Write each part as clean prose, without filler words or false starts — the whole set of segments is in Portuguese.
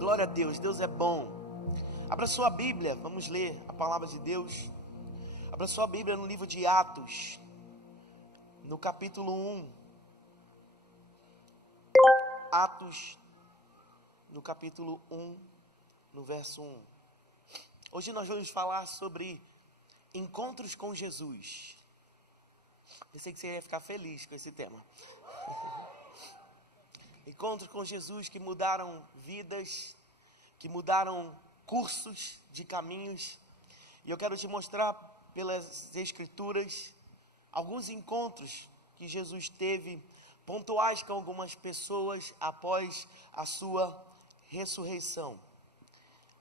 Glória a Deus, Deus é bom. Abra sua Bíblia, vamos ler a palavra de Deus. Abra sua Bíblia no livro de Atos, no capítulo 1. Atos, no capítulo 1, no verso 1. Hoje nós vamos falar sobre encontros com Jesus. Pensei que você ia ficar feliz com esse tema. Encontros com Jesus que mudaram vidas, que mudaram cursos de caminhos. E eu quero te mostrar pelas Escrituras alguns encontros que Jesus teve, pontuais com algumas pessoas após a sua ressurreição.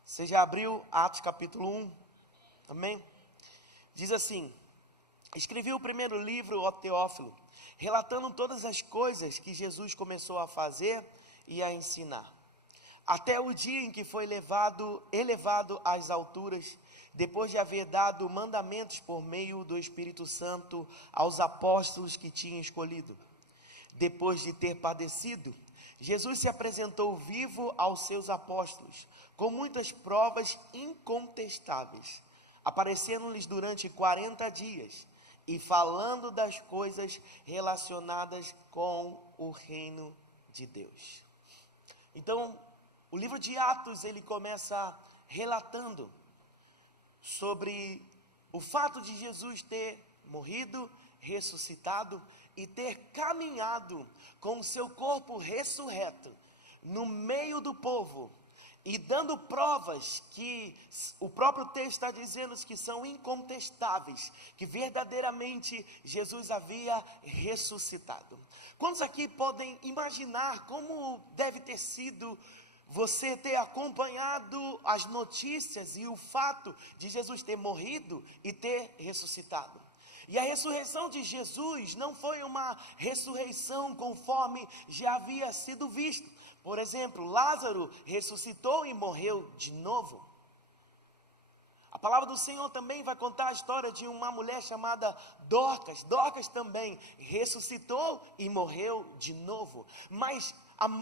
Você já abriu Atos capítulo 1? Amém? Diz assim: escrevi o primeiro livro, ó Teófilo, relatando todas as coisas que Jesus começou a fazer e a ensinar, até o dia em que foi elevado às alturas, depois de haver dado mandamentos por meio do Espírito Santo aos apóstolos que tinha escolhido. Depois de ter padecido, Jesus se apresentou vivo aos seus apóstolos, com muitas provas incontestáveis, aparecendo-lhes durante 40 dias, e falando das coisas relacionadas com o reino de Deus. Então, o livro de Atos, ele começa relatando sobre o fato de Jesus ter morrido, ressuscitado e ter caminhado com o seu corpo ressurreto no meio do povo, e dando provas que o próprio texto está dizendo que são incontestáveis, que verdadeiramente Jesus havia ressuscitado. Quantos aqui podem imaginar como deve ter sido você ter acompanhado as notícias e o fato de Jesus ter morrido e ter ressuscitado? E a ressurreição de Jesus não foi uma ressurreição conforme já havia sido visto. Por exemplo, Lázaro ressuscitou e morreu de novo. A palavra do Senhor também vai contar a história de uma mulher chamada Dorcas. Dorcas também ressuscitou e morreu de novo. Mas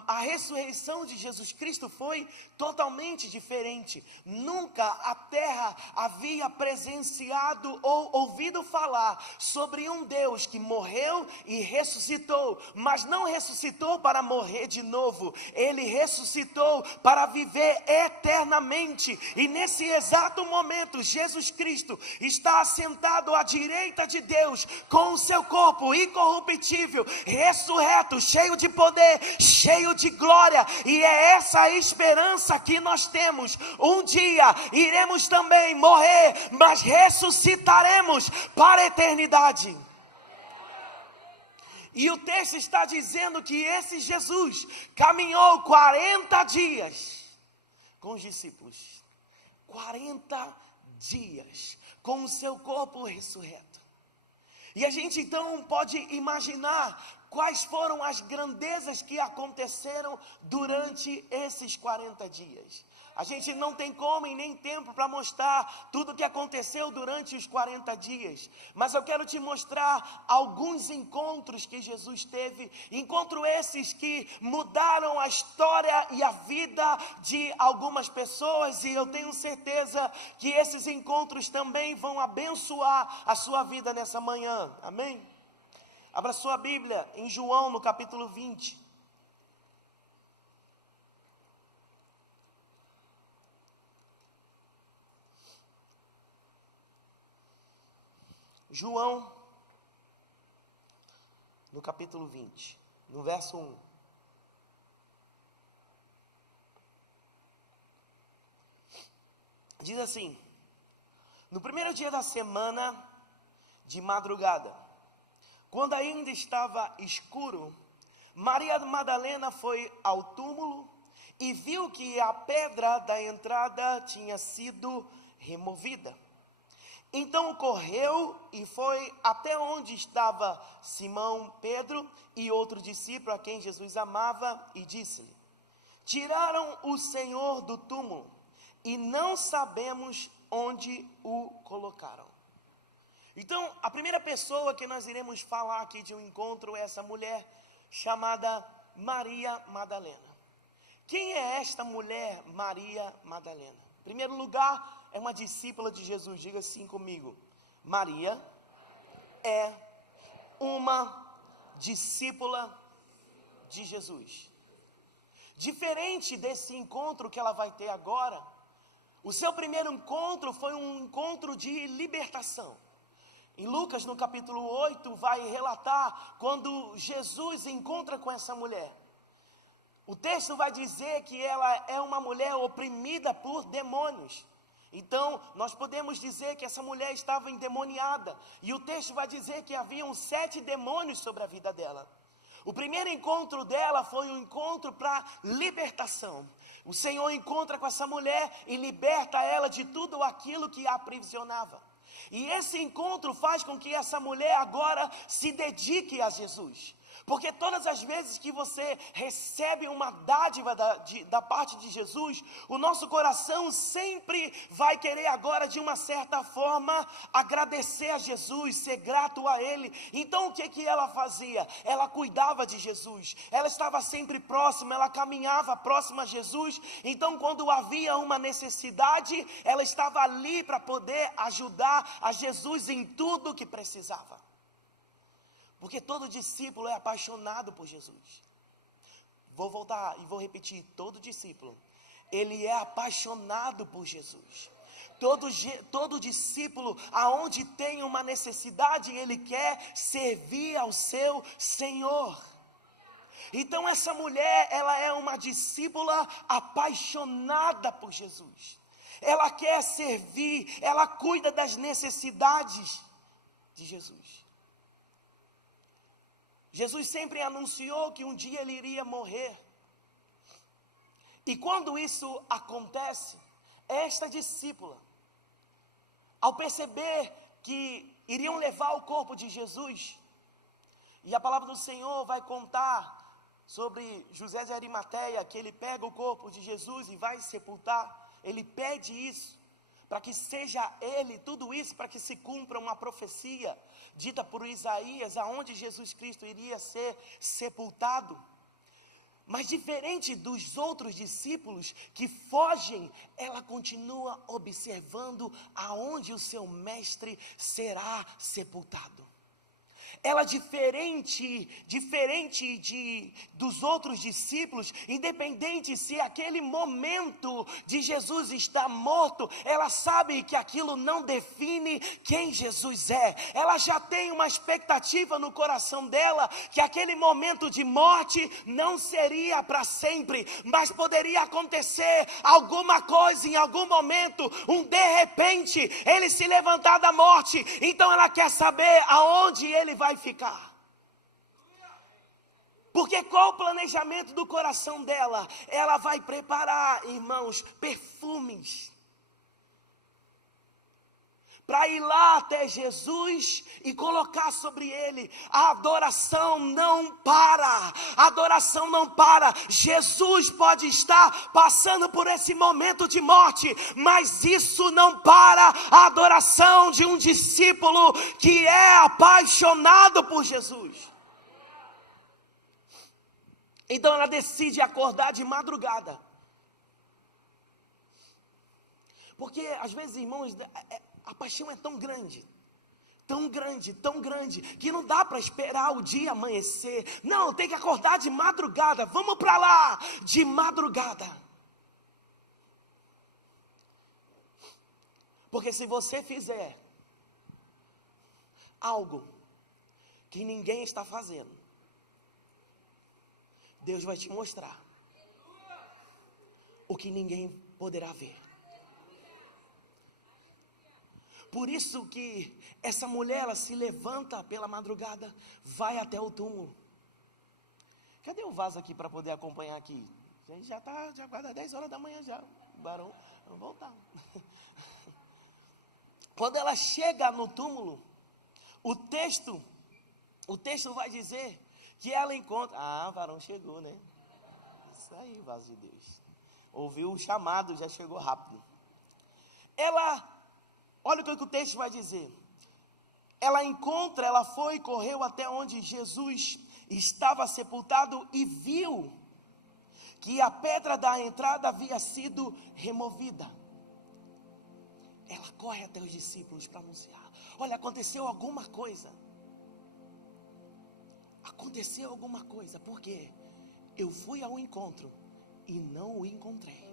a ressurreição de Jesus Cristo foi totalmente diferente. Nunca a terra havia presenciado ou ouvido falar sobre um Deus que morreu e ressuscitou, mas não ressuscitou para morrer de novo. Ele ressuscitou para viver eternamente. E nesse exato momento, Jesus Cristo está assentado à direita de Deus, com o seu corpo incorruptível, ressurreto, cheio de poder, cheio de glória. E é essa a esperança que nós temos. Um dia iremos também morrer, mas ressuscitaremos para a eternidade. E o texto está dizendo que esse Jesus caminhou 40 dias com os discípulos. 40 dias com o seu corpo ressurreto. E a gente então pode imaginar quais foram as grandezas que aconteceram durante esses 40 dias. A gente não tem como e nem tempo para mostrar tudo o que aconteceu durante os 40 dias. Mas eu quero te mostrar alguns encontros que Jesus teve. Encontros esses que mudaram a história e a vida de algumas pessoas. E eu tenho certeza que esses encontros também vão abençoar a sua vida nessa manhã. Amém? Abra sua Bíblia em João, no capítulo 20. João, no capítulo 20, no verso 1. Diz assim: no primeiro dia da semana, de madrugada, quando ainda estava escuro, Maria Madalena foi ao túmulo e viu que a pedra da entrada tinha sido removida. Então correu e foi até onde estava Simão Pedro e outro discípulo a quem Jesus amava, e disse-lhe: tiraram o Senhor do túmulo e não sabemos onde o colocaram. Então, a primeira pessoa que nós iremos falar aqui de um encontro é essa mulher chamada Maria Madalena, Quem é esta mulher Maria Madalena? Em primeiro lugar, é uma discípula de Jesus. Diga assim comigo: Maria é uma discípula de Jesus. Diferente desse encontro que ela vai ter agora, o seu primeiro encontro foi um encontro de libertação. Em Lucas, no capítulo 8, vai relatar quando Jesus encontra com essa mulher. O texto vai dizer que ela é uma mulher oprimida por demônios. Então, nós podemos dizer que essa mulher estava endemoniada. E o texto vai dizer que haviam 7 demônios sobre a vida dela. O primeiro encontro dela foi um encontro para libertação. O Senhor encontra com essa mulher e liberta ela de tudo aquilo que a aprisionava. E esse encontro faz com que essa mulher agora se dedique a Jesus. Porque todas as vezes que você recebe uma dádiva da parte de Jesus, o nosso coração sempre vai querer agora, de uma certa forma, agradecer a Jesus, ser grato a Ele. Então o que ela fazia? Ela cuidava de Jesus, ela estava sempre próxima, ela caminhava próxima a Jesus. Então quando havia uma necessidade, ela estava ali para poder ajudar a Jesus em tudo que precisava. Porque todo discípulo é apaixonado por Jesus. Vou voltar e vou repetir: todo discípulo, ele é apaixonado por Jesus. Todo discípulo, aonde tem uma necessidade, ele quer servir ao seu Senhor. Então essa mulher, ela é uma discípula apaixonada por Jesus. Ela quer servir, ela cuida das necessidades de Jesus. Jesus sempre anunciou que um dia ele iria morrer. E quando isso acontece, esta discípula, ao perceber que iriam levar o corpo de Jesus, e a palavra do Senhor vai contar sobre José de Arimateia, que ele pega o corpo de Jesus e vai sepultar. Ele pede isso, para que seja ele, tudo isso, para que se cumpra uma profecia dita por Isaías, aonde Jesus Cristo iria ser sepultado. Mas diferente dos outros discípulos que fogem, ela continua observando aonde o seu mestre será sepultado. Ela diferente dos outros discípulos, independente se aquele momento de Jesus está morto, ela sabe que aquilo não define quem Jesus é. Ela já tem uma expectativa no coração dela, que aquele momento de morte não seria para sempre, mas poderia acontecer alguma coisa em algum momento, de repente, ele se levantar da morte. Então ela quer saber aonde ele vai ficar. Porque qual o planejamento do coração dela? Ela vai preparar, irmãos, perfumes para ir lá até Jesus e colocar sobre ele. A adoração não para, a adoração não para. Jesus pode estar passando por esse momento de morte, mas isso não para a adoração de um discípulo que é apaixonado por Jesus. Então ela decide acordar de madrugada. Porque às vezes, irmãos, a paixão é tão grande, que não dá para esperar o dia amanhecer. Não, tem que acordar de madrugada. Vamos para lá, de madrugada. Porque se você fizer algo que ninguém está fazendo, Deus vai te mostrar o que ninguém poderá ver. Por isso que essa mulher, ela se levanta pela madrugada, vai até o túmulo. Cadê o vaso aqui para poder acompanhar aqui? A gente já está, já quase 10 horas da manhã já. O barão, vamos voltar. Quando ela chega no túmulo, o texto vai dizer que ela encontra. Ah, o varão chegou, né? Isso aí, vaso de Deus. Ouviu o chamado, já chegou rápido. Olha o que o texto vai dizer. Ela foi e correu até onde Jesus estava sepultado e viu que a pedra da entrada havia sido removida. Ela corre até os discípulos para anunciar: olha, aconteceu alguma coisa. Aconteceu alguma coisa, porque eu fui ao encontro e não o encontrei.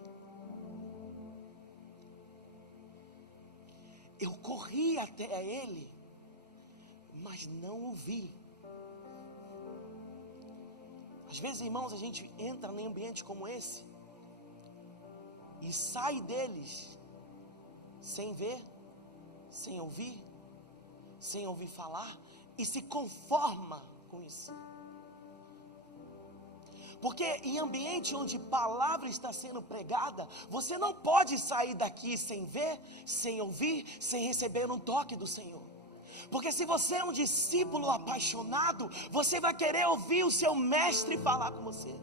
Eu corri até ele, mas não o vi. Às vezes, irmãos, a gente entra em ambiente como esse e sai deles sem ver, sem ouvir falar, e se conforma com isso. Porque em ambiente onde palavra está sendo pregada, você não pode sair daqui sem ver, sem ouvir, sem receber um toque do Senhor. Porque se você é um discípulo apaixonado, você vai querer ouvir o seu mestre falar com você.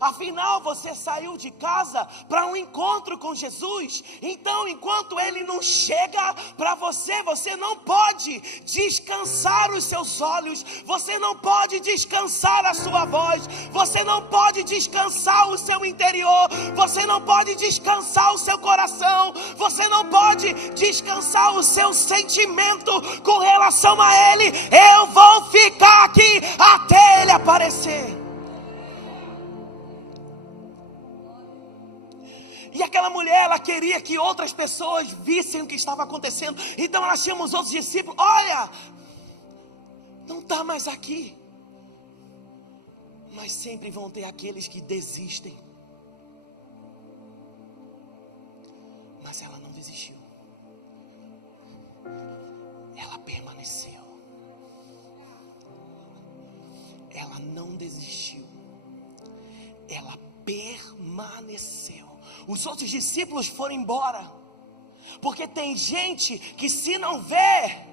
Afinal, você saiu de casa para um encontro com Jesus. Então, enquanto Ele não chega para você, você não pode descansar os seus olhos, você não pode descansar a sua voz, você não pode descansar o seu interior, você não pode descansar o seu coração, você não pode descansar o seu sentimento com relação a Ele. Eu vou ficar aqui até Ele aparecer. E aquela mulher, ela queria que outras pessoas vissem o que estava acontecendo. Então ela chama os outros discípulos: olha, não está mais aqui. Mas sempre vão ter aqueles que desistem. Mas ela não desistiu. Ela permaneceu. Ela não desistiu. Ela permaneceu. Os outros discípulos foram embora. Porque tem gente que, se não ver,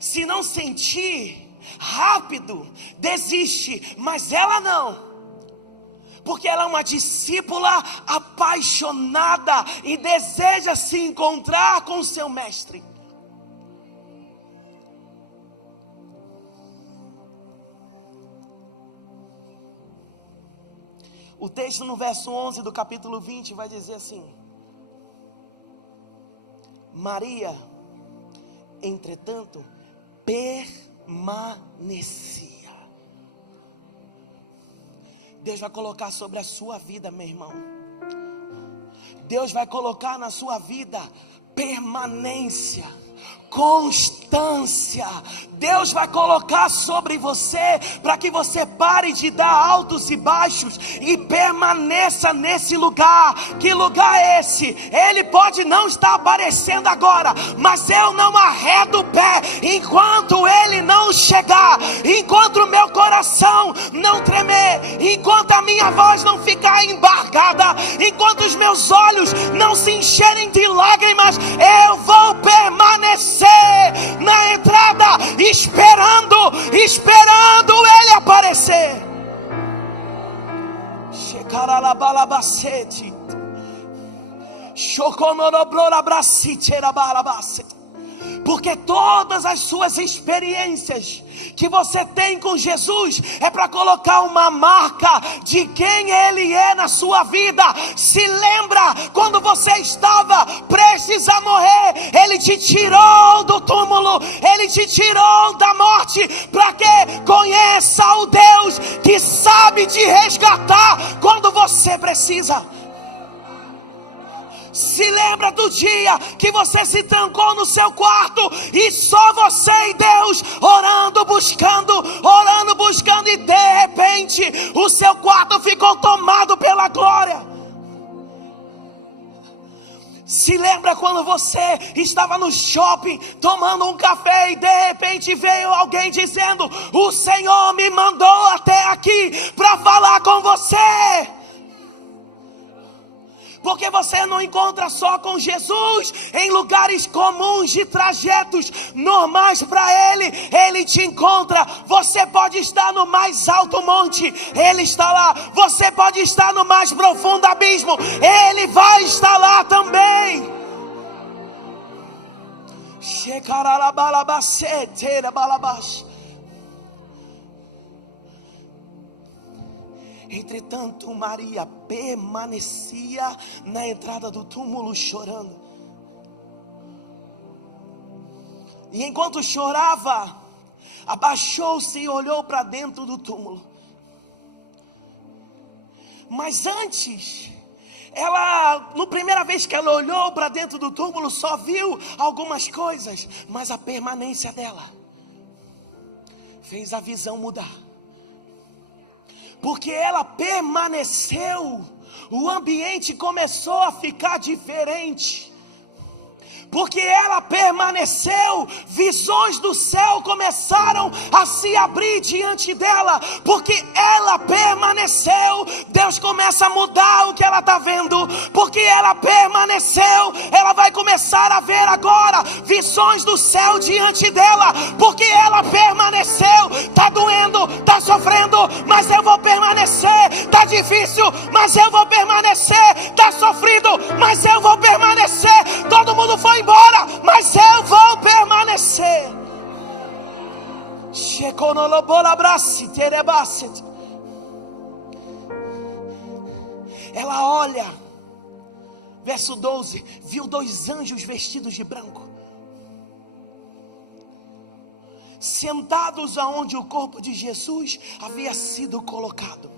se não sentir, rápido desiste. Mas ela não. Porque ela é uma discípula apaixonada e deseja se encontrar com o seu mestre. O texto no verso 11 do capítulo 20 vai dizer assim: Maria, entretanto, permanecia. Deus vai colocar sobre a sua vida, meu irmão. Deus vai colocar na sua vida permanência, constância. Deus vai colocar sobre você, para que você pare de dar altos e baixos e permaneça nesse lugar. Que lugar é esse? Ele pode não estar aparecendo agora, mas eu não arredo o pé enquanto Ele não chegar, enquanto o meu coração não tremer, enquanto a minha voz não ficar embargada, enquanto os meus olhos não se encherem de lágrimas. Eu vou permanecer na entrada, esperando Ele aparecer. Porque todas as suas experiências que você tem com Jesus é para colocar uma marca de quem Ele é na sua vida. Se lembra quando você estava prestes a morrer, Ele te tirou do túmulo, Ele te tirou da morte, para que conheça o Deus que sabe te resgatar quando você precisa. Se lembra do dia que você se trancou no seu quarto e só você e Deus orando, buscando, e de repente o seu quarto ficou tomado pela glória. Se lembra quando você estava no shopping tomando um café e de repente veio alguém dizendo: o Senhor me mandou até aqui para falar com você. Porque você não encontra só com Jesus em lugares comuns de trajetos normais para Ele. Ele te encontra. Você pode estar no mais alto monte, Ele está lá. Você pode estar no mais profundo abismo, Ele vai estar lá também. Entretanto, Maria permanecia na entrada do túmulo chorando. E enquanto chorava, abaixou-se e olhou para dentro do túmulo. Mas antes, na primeira vez que ela olhou para dentro do túmulo, só viu algumas coisas, mas a permanência dela fez a visão mudar. Porque ela permaneceu, o ambiente começou a ficar diferente. Porque ela permaneceu, visões do céu começaram a se abrir diante dela. Porque ela permaneceu, Deus começa a mudar o que ela está vendo. Porque ela permaneceu, ela vai começar a ver agora visões do céu diante dela. Porque ela permaneceu. Está doendo, está sofrendo, mas eu vou permanecer. Está difícil, mas eu vou permanecer. Está sofrido, mas eu vou permanecer. Todo mundo foi embora, mas eu vou permanecer. Ela olha, verso 12, viu 2 anjos vestidos de branco, sentados aonde o corpo de Jesus havia sido colocado,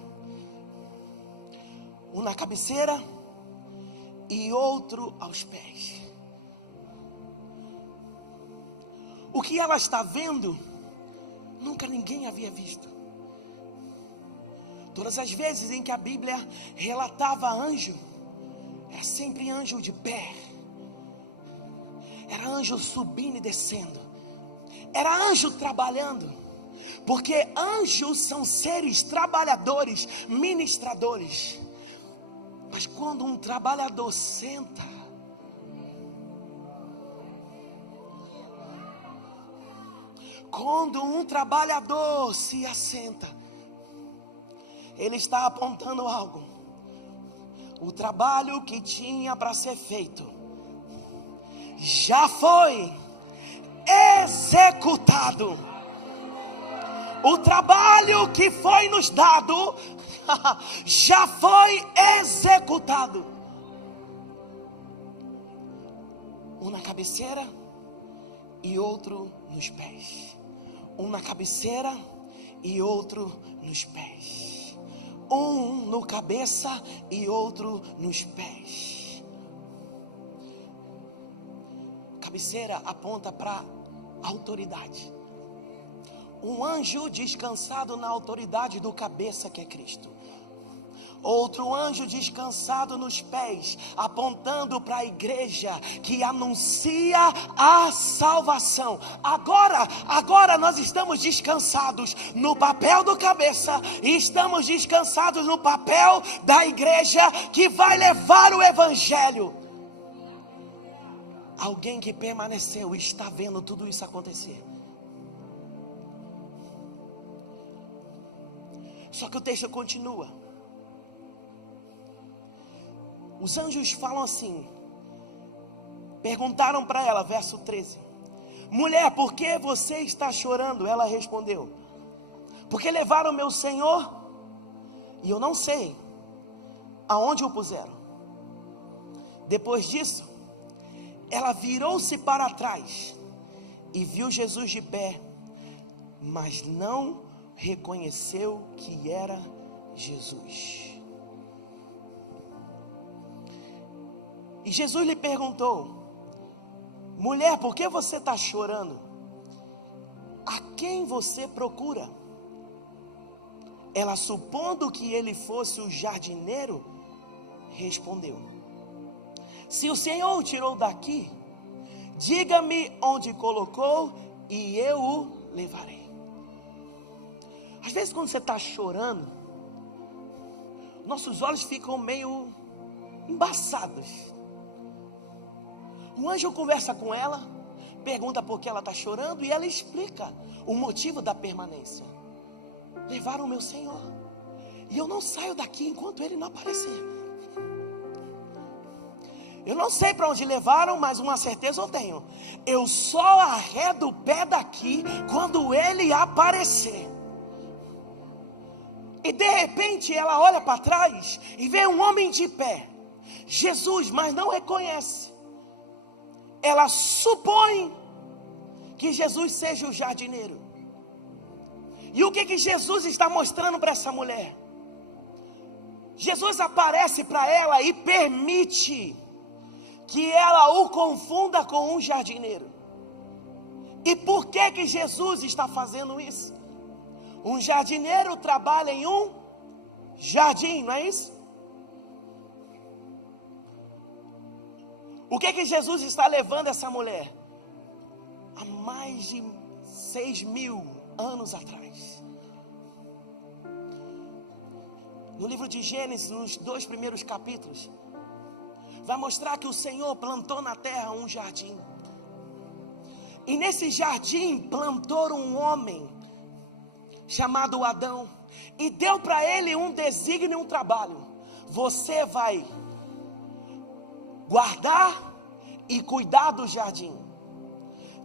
um na cabeceira e outro aos pés. O que ela está vendo, nunca ninguém havia visto. Todas as vezes em que a Bíblia relatava anjo, era sempre anjo de pé, era anjo subindo e descendo, era anjo trabalhando. Porque anjos são seres trabalhadores, ministradores. Mas quando um trabalhador senta, quando um trabalhador se assenta, ele está apontando algo. O trabalho que tinha para ser feito já foi executado. O trabalho que foi nos dado já foi executado. Um na cabeceira e outro nos pés. Um na cabeceira e outro nos pés. Um no cabeça e outro nos pés. Cabeceira aponta para autoridade. Um anjo descansado na autoridade do cabeça, que é Cristo. Outro anjo descansado nos pés, apontando para a igreja que anuncia a salvação. Agora nós estamos descansados no papel do cabeça e estamos descansados no papel da igreja que vai levar o evangelho. Alguém que permaneceu e está vendo tudo isso acontecer. Só que o texto continua. Os anjos falam assim, perguntaram para ela, verso 13: mulher, por que você está chorando? Ela respondeu: porque levaram meu Senhor e eu não sei aonde o puseram. Depois disso, ela virou-se para trás e viu Jesus de pé, mas não reconheceu que era Jesus. E Jesus lhe perguntou: mulher, por que você está chorando? A quem você procura? Ela, supondo que ele fosse o jardineiro, respondeu: se o Senhor o tirou daqui, diga-me onde colocou e eu o levarei. Às vezes quando você está chorando, nossos olhos ficam meio embaçados. O anjo conversa com ela, pergunta por que ela está chorando e ela explica o motivo da permanência. Levaram o meu Senhor e eu não saio daqui enquanto ele não aparecer. Eu não sei para onde levaram, mas uma certeza eu tenho: eu só arredo o pé daqui quando ele aparecer. E de repente ela olha para trás e vê um homem de pé, Jesus, mas não reconhece. Ela supõe que Jesus seja o jardineiro. E o que Jesus está mostrando para essa mulher? Jesus aparece para ela e permite que ela o confunda com um jardineiro. E por que Jesus está fazendo isso? Um jardineiro trabalha em um jardim, não é isso? O que Jesus está levando essa mulher? Há mais de 6.000 anos atrás. No livro de Gênesis, nos 2 primeiros capítulos, vai mostrar que o Senhor plantou na terra um jardim. E nesse jardim plantou um homem chamado Adão. E deu para ele um desígnio e um trabalho. Você vai guardar e cuidar do jardim.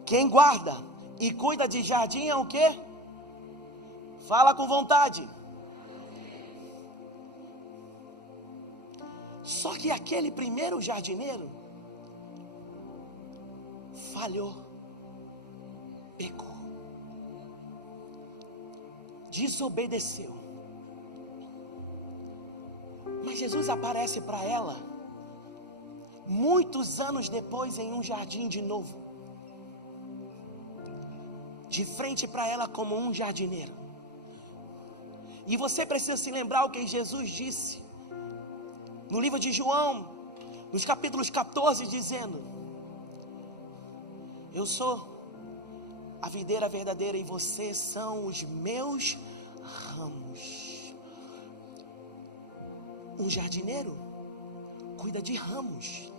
Quem guarda e cuida de jardim é o quê? Fala com vontade. Só que aquele primeiro jardineiro falhou, pecou, desobedeceu. Mas Jesus aparece para ela muitos anos depois em um jardim de novo, de frente para ela como um jardineiro. E você precisa se lembrar o que Jesus disse no livro de João, nos capítulos 14, dizendo: eu sou a videira verdadeira e vocês são os meus ramos. Um jardineiro cuida de ramos.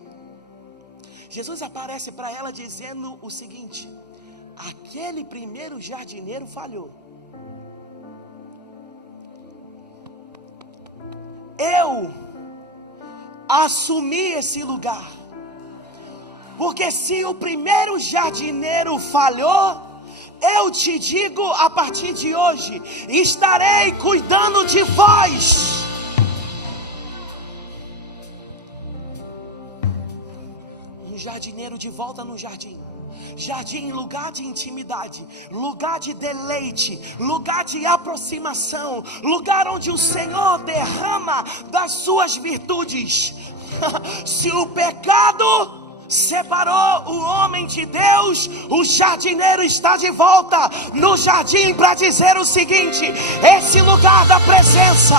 Jesus aparece para ela dizendo o seguinte: aquele primeiro jardineiro falhou. Eu assumi esse lugar, porque se o primeiro jardineiro falhou, eu te digo a partir de hoje, estarei cuidando de vós. Um jardineiro de volta no jardim. Jardim, lugar de intimidade, lugar de deleite, lugar de aproximação, lugar onde o Senhor derrama das suas virtudes. Se o pecado separou o homem de Deus, o jardineiro está de volta no jardim para dizer o seguinte: esse lugar da presença,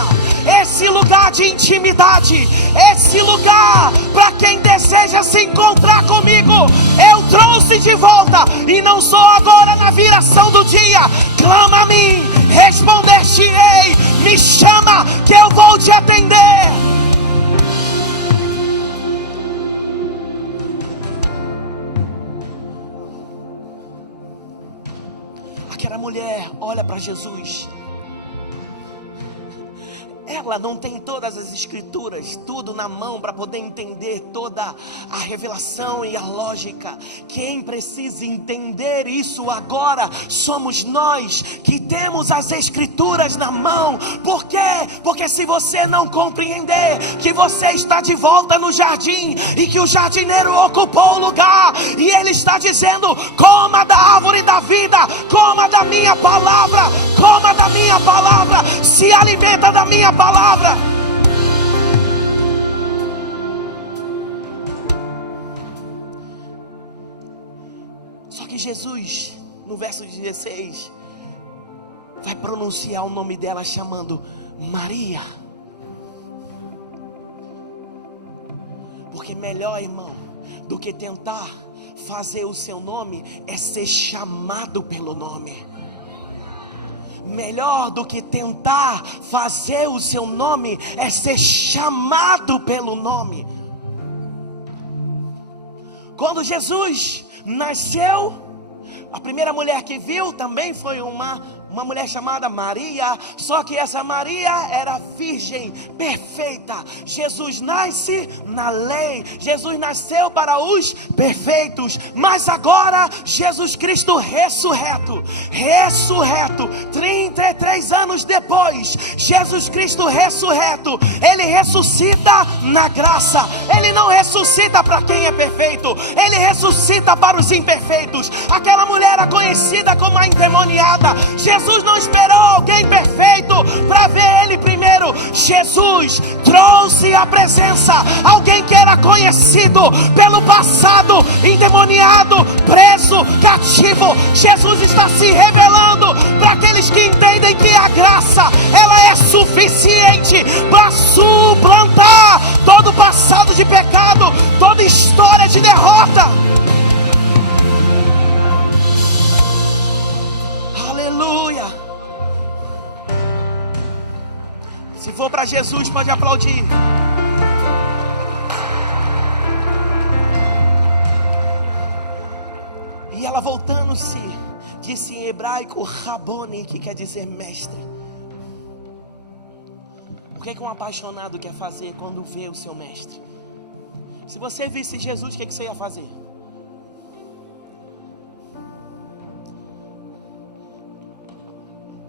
esse lugar de intimidade, esse lugar para quem deseja se encontrar comigo, eu trouxe de volta. E não só agora na viração do dia. Clama a mim, responder-te-ei, me chama que eu vou te atender. Aquela mulher olha para Jesus. Ela não tem todas as escrituras, tudo na mão para poder entender toda a revelação e a lógica. Quem precisa entender isso agora somos nós que temos as escrituras na mão. Por quê? Porque se você não compreender que você está de volta no jardim e que o jardineiro ocupou o lugar e ele está dizendo: coma da árvore da vida, coma da minha palavra, coma da minha palavra, se alimenta da minha palavra. Só que Jesus, no verso 16, vai pronunciar o nome dela chamando Maria. Porque melhor, irmão, do que tentar fazer o seu nome é ser chamado pelo nome. Melhor do que tentar fazer o seu nome é ser chamado pelo nome. Quando Jesus nasceu, a primeira mulher que viu também foi uma uma mulher chamada Maria, só que essa Maria era virgem perfeita. Jesus nasce na lei, Jesus nasceu para os perfeitos, mas agora Jesus Cristo ressurreto, 33 anos depois, Jesus Cristo ressurreto, Ele ressuscita na graça. Ele não ressuscita para quem é perfeito, Ele ressuscita para os imperfeitos. Aquela mulher era conhecida como a endemoniada. Jesus não esperou alguém perfeito para ver Ele primeiro. Jesus trouxe à presença alguém que era conhecido pelo passado, endemoniado, preso, cativo. Jesus está se revelando para aqueles que entendem que a graça, ela é suficiente para suplantar todo passado de pecado, toda história de derrota. Aleluia. Se for para Jesus, pode aplaudir. E ela voltando-se, disse em hebraico Rabone, que quer dizer mestre. O que um apaixonado quer fazer quando vê o seu mestre? Se você visse Jesus, o que você ia fazer?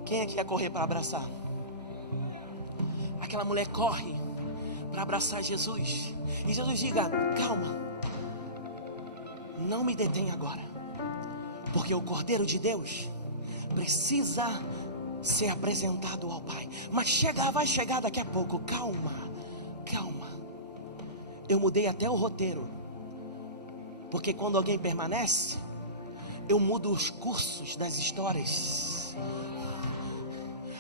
Quem é que ia correr para abraçar? Aquela mulher corre para abraçar Jesus. E Jesus diga: calma, não me detém agora, porque o Cordeiro de Deus precisa ser apresentado ao Pai. Mas vai chegar daqui a pouco. Calma. Eu mudei até o roteiro, porque quando alguém permanece, eu mudo os cursos das histórias.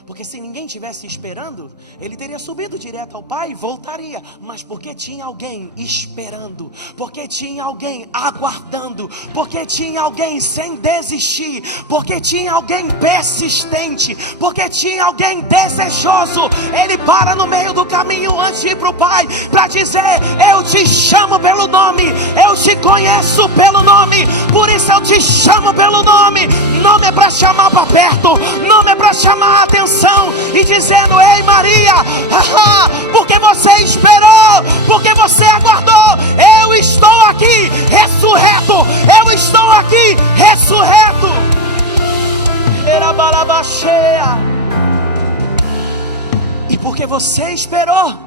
Porque se ninguém estivesse esperando, ele teria subido direto ao Pai e voltaria. Mas porque tinha alguém esperando, porque tinha alguém aguardando, porque tinha alguém sem desistir, porque tinha alguém persistente, porque tinha alguém desejoso, ele para no meio do caminho antes de ir para o Pai, para dizer: eu te chamo pelo nome, eu te conheço pelo nome, por isso eu te chamo pelo nome. Nome é para chamar para perto, nome é para chamar a atenção e dizendo: ei Maria, porque você esperou, porque você aguardou, eu estou aqui ressurreto, eu estou aqui ressurreto. E porque você esperou,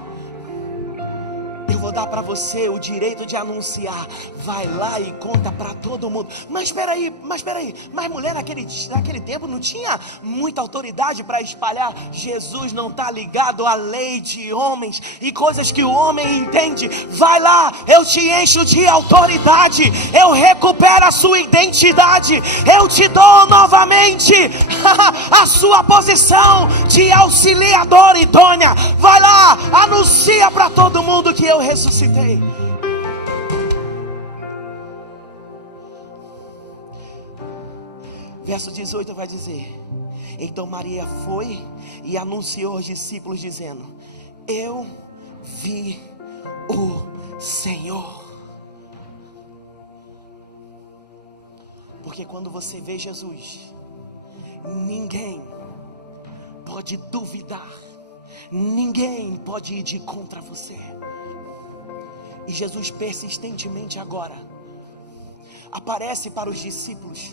eu vou dar para você o direito de anunciar. Vai lá e conta para todo mundo. Mas espera aí, mas mulher naquele tempo não tinha muita autoridade para espalhar. Jesus não está ligado à lei de homens e coisas que o homem entende. Vai lá, eu te encho de autoridade, eu recupero a sua identidade, eu te dou novamente a sua posição de auxiliadora idônea. Vai lá, anuncia para todo mundo que eu ressuscitei. Verso 18 vai dizer: então Maria foi e anunciou aos discípulos dizendo: eu vi o Senhor. Porque quando você vê Jesus, ninguém pode duvidar, ninguém pode ir de contra você. E Jesus persistentemente agora aparece para os discípulos.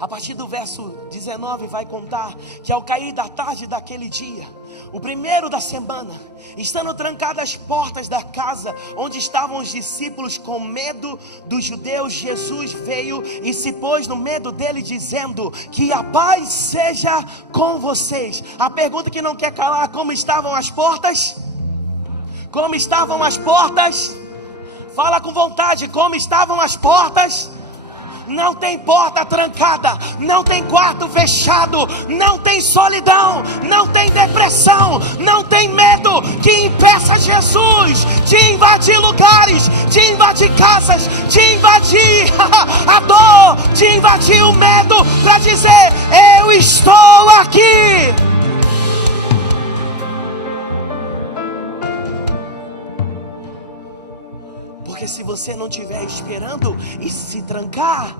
A partir do verso 19 vai contar que ao cair da tarde daquele dia, o primeiro da semana, estando trancadas as portas da casa onde estavam os discípulos com medo dos judeus, Jesus veio e se pôs no meio dele dizendo: que a paz seja com vocês. A pergunta que não quer calar: como estavam as portas? Como estavam as portas? Fala com vontade, como estavam as portas? Não tem porta trancada, não tem quarto fechado, não tem solidão, não tem depressão, não tem medo que impeça Jesus de invadir lugares, de invadir casas, de invadir a dor, de invadir o medo, para dizer: eu estou aqui. Porque se você não estiver esperando e se trancar,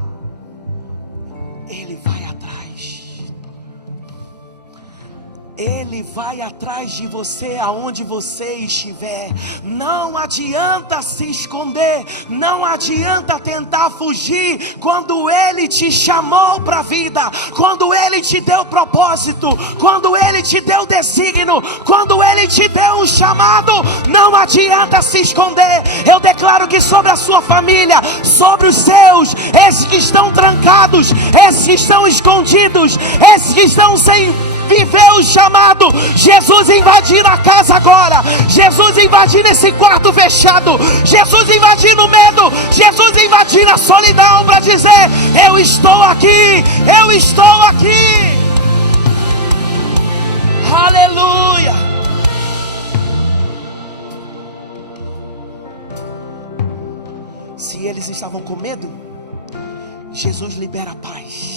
ele vai atrás. Ele vai atrás de você aonde você estiver. Não adianta se esconder, não adianta tentar fugir. Quando Ele te chamou para a vida, quando Ele te deu propósito, quando Ele te deu desígnio, quando Ele te deu um chamado, não adianta se esconder. Eu declaro que sobre a sua família, sobre os seus, esses que estão trancados, esses que estão escondidos, esses que estão sem viver o chamado, Jesus invadir a casa agora, Jesus invadir esse quarto fechado, Jesus invadir no medo, Jesus invadir na solidão, para dizer: eu estou aqui, eu estou aqui. Aleluia. Se eles estavam com medo, Jesus libera a paz.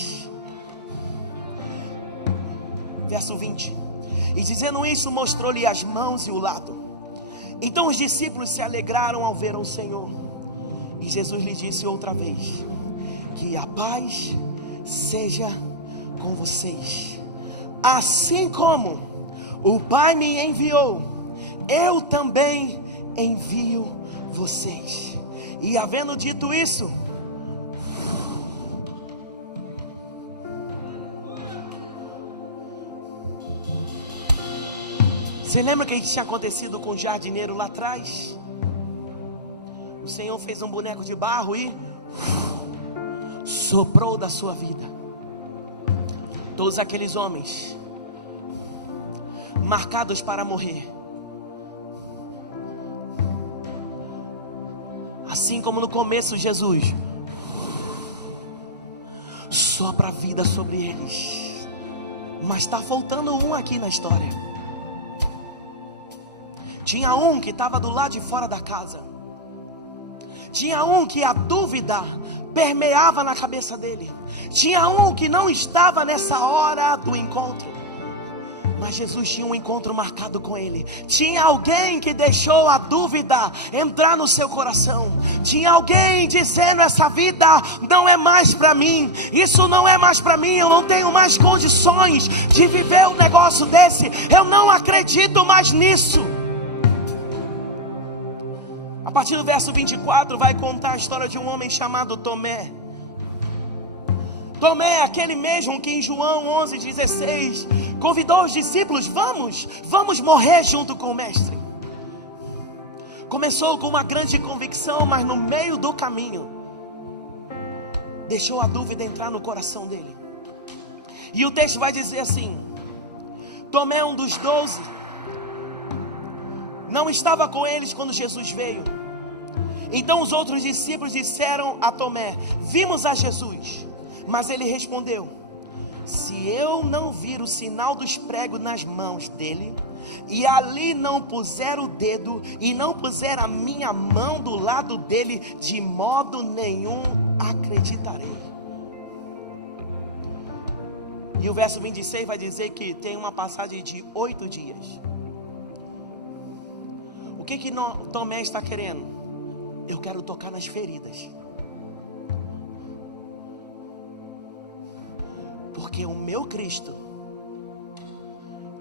Verso 20: e dizendo isso, mostrou-lhe as mãos e o lado. Então os discípulos se alegraram ao ver o Senhor. E Jesus lhe disse outra vez: que a paz seja com vocês. Assim como o Pai me enviou, eu também envio vocês. E havendo dito isso, você lembra o que tinha acontecido com o jardineiro lá atrás? O Senhor fez um boneco de barro e soprou da sua vida. Todos aqueles homens marcados para morrer, assim como no começo Jesus sopra a vida sobre eles. Mas está faltando um aqui na história. Tinha um que estava do lado de fora da casa. Tinha um que a dúvida permeava na cabeça dele. Tinha um que não estava nessa hora do encontro, mas Jesus tinha um encontro marcado com ele. Tinha alguém que deixou a dúvida entrar no seu coração. Tinha alguém dizendo: essa vida não é mais para mim, isso não é mais para mim, eu não tenho mais condições de viver um negócio desse, eu não acredito mais nisso. A partir do verso 24 vai contar a história de um homem chamado Tomé. Tomé é aquele mesmo que em João 11:16 convidou os discípulos: vamos morrer junto com o mestre. Começou com uma grande convicção, mas no meio do caminho deixou a dúvida entrar no coração dele. E o texto vai dizer assim: Tomé, um dos 12, não estava com eles quando Jesus veio. Então os outros discípulos disseram a Tomé: vimos a Jesus. Mas ele respondeu: se eu não vir o sinal dos pregos nas mãos dele, e ali não puser o dedo, e não puser a minha mão do lado dele, de modo nenhum acreditarei. E o verso 26 vai dizer que tem uma passagem de 8 dias. O que Tomé está querendo? Eu quero tocar nas feridas, porque o meu Cristo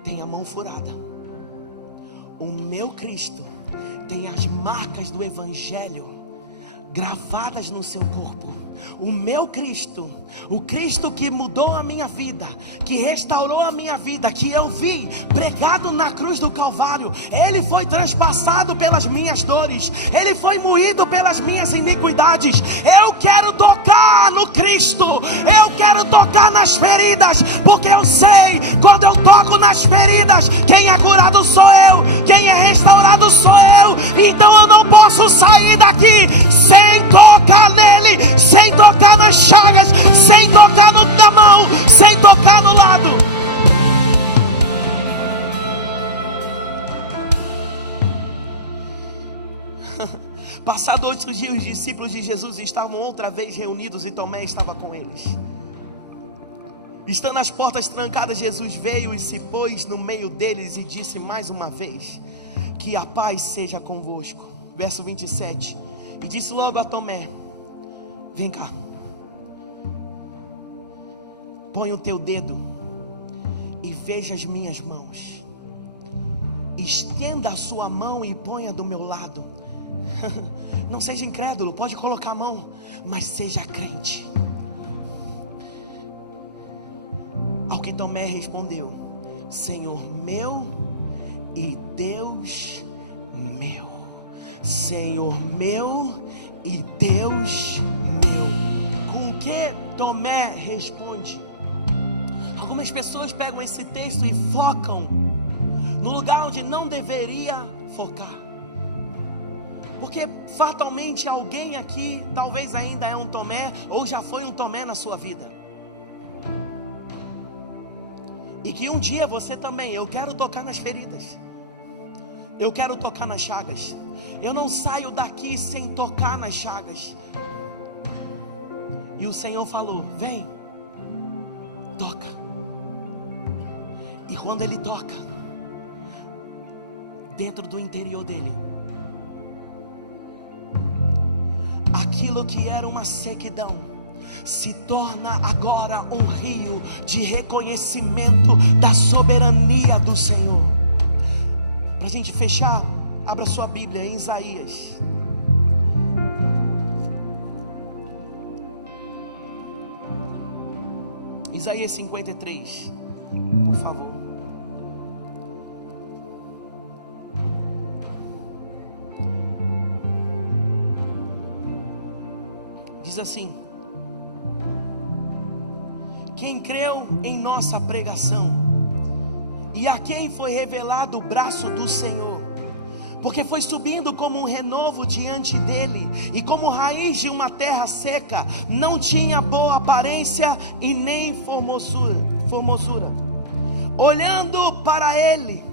tem a mão furada. O meu Cristo tem as marcas do Evangelho gravadas no seu corpo. O meu Cristo, o Cristo que mudou a minha vida, que restaurou a minha vida, que eu vi pregado na cruz do Calvário, Ele foi transpassado pelas minhas dores, Ele foi moído pelas minhas iniquidades. Eu quero tocar no Cristo, eu quero tocar nas feridas, porque eu sei, quando eu toco nas feridas, quem é curado sou eu, quem é restaurado sou eu. Então eu não posso sair daqui sem tocar nele, sem tocar nas chagas, sem tocar na mão, sem tocar no lado. Passado 8 dias, os discípulos de Jesus estavam outra vez reunidos e Tomé estava com eles. Estando as portas trancadas, Jesus veio e se pôs no meio deles e disse mais uma vez: que a paz seja convosco. Verso 27. E disse logo a Tomé: vem cá, põe o teu dedo e veja as minhas mãos. Estenda a sua mão e ponha do meu lado. Não seja incrédulo, pode colocar a mão, mas seja crente. Ao que Tomé respondeu: Senhor meu e Deus meu. Senhor meu e Deus meu. Com o que Tomé responde? Algumas pessoas pegam esse texto e focam no lugar onde não deveria focar. Porque fatalmente alguém aqui talvez ainda é um Tomé, ou já foi um Tomé na sua vida. E que um dia você também: eu quero tocar nas feridas, eu quero tocar nas chagas. Eu não saio daqui sem tocar nas chagas. E o Senhor falou: vem, toca. E quando Ele toca, dentro do interior dele, aquilo que era uma sequidão se torna agora um rio de reconhecimento da soberania do Senhor. Para a gente fechar, abra sua Bíblia em Isaías. Isaías 53, por favor. Diz assim: quem creu em nossa pregação, e a quem foi revelado o braço do Senhor, porque foi subindo como um renovo diante dele, e como raiz de uma terra seca, não tinha boa aparência e nem formosura. Olhando para ele,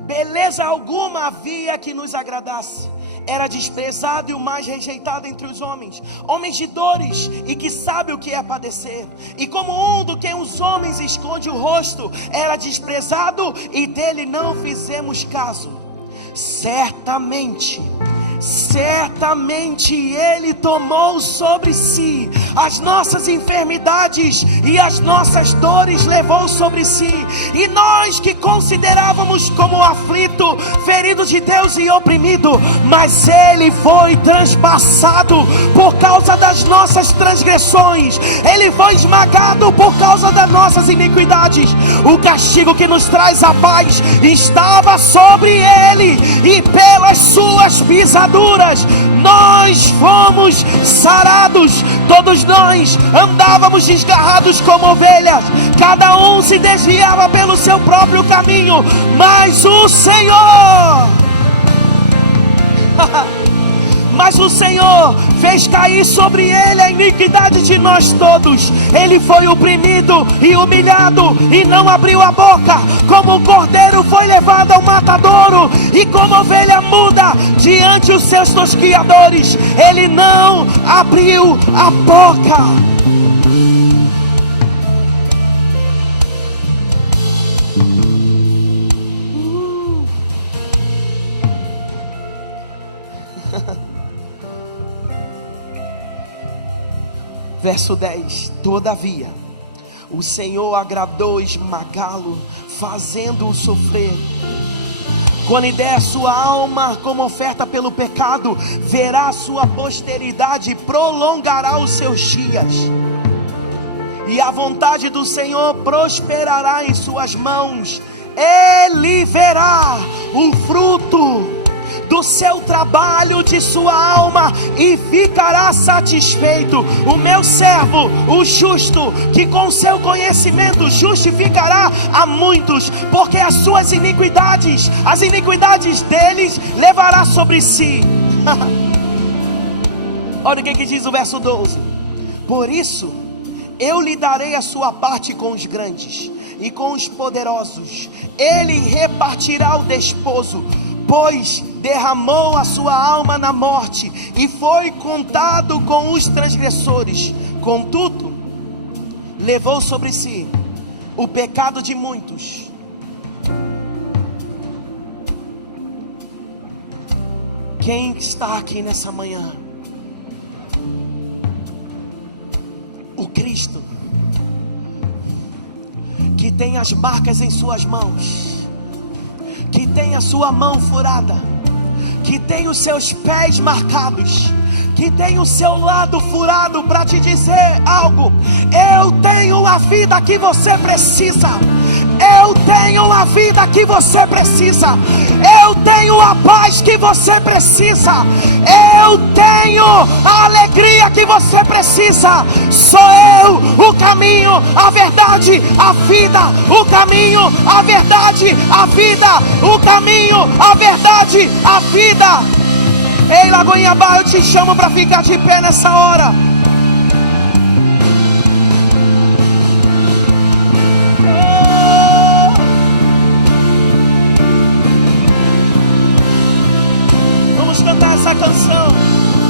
beleza alguma havia que nos agradasse. Era desprezado e o mais rejeitado entre os homens, homens de dores e que sabe o que é padecer. E como um do que os homens esconde o rosto, era desprezado e dele não fizemos caso. Certamente Ele tomou sobre si as nossas enfermidades e as nossas dores levou sobre si. E nós que considerávamos como aflito, ferido de Deus e oprimido, mas Ele foi transpassado por causa das nossas transgressões, Ele foi esmagado por causa das nossas iniquidades. O castigo que nos traz a paz estava sobre Ele, e pelas suas pisaduras nós fomos sarados. Todos nós andávamos desgarrados como ovelhas, cada um se desviava pelo seu próprio caminho, mas o Senhor fez cair sobre ele a iniquidade de nós todos. Ele foi oprimido e humilhado e não abriu a boca. Como um cordeiro foi levado ao matadouro, e como ovelha muda diante os seus tosquiadores, ele não abriu a boca. Verso 10: todavia o Senhor agradou esmagá-lo, fazendo-o sofrer. Quando der a sua alma como oferta pelo pecado, verá a sua posteridade, prolongará os seus dias, e a vontade do Senhor prosperará em suas mãos. Ele verá o fruto do seu trabalho, de sua alma, e ficará satisfeito. O meu servo, o justo, que com seu conhecimento justificará a muitos, porque as suas iniquidades, as iniquidades deles, levará sobre si. Olha o que diz o verso 12: por isso eu lhe darei a sua parte com os grandes e com os poderosos. Ele repartirá o desposo, pois derramou a sua alma na morte e foi contado com os transgressores. Contudo, levou sobre si o pecado de muitos. Quem está aqui nessa manhã? O Cristo que tem as marcas em suas mãos, que tem a sua mão furada, que tem os seus pés marcados, que tem o seu lado furado, para te dizer algo: eu tenho a vida que você precisa. Eu tenho a vida que você precisa. Eu tenho a paz que você precisa. Eu tenho a alegria que você precisa. Sou eu o caminho, a verdade, a vida. O caminho, a verdade, a vida. O caminho, a verdade, a vida. Ei, Lagoinhabá, eu te chamo para ficar de pé nessa hora. Vamos cantar essa canção.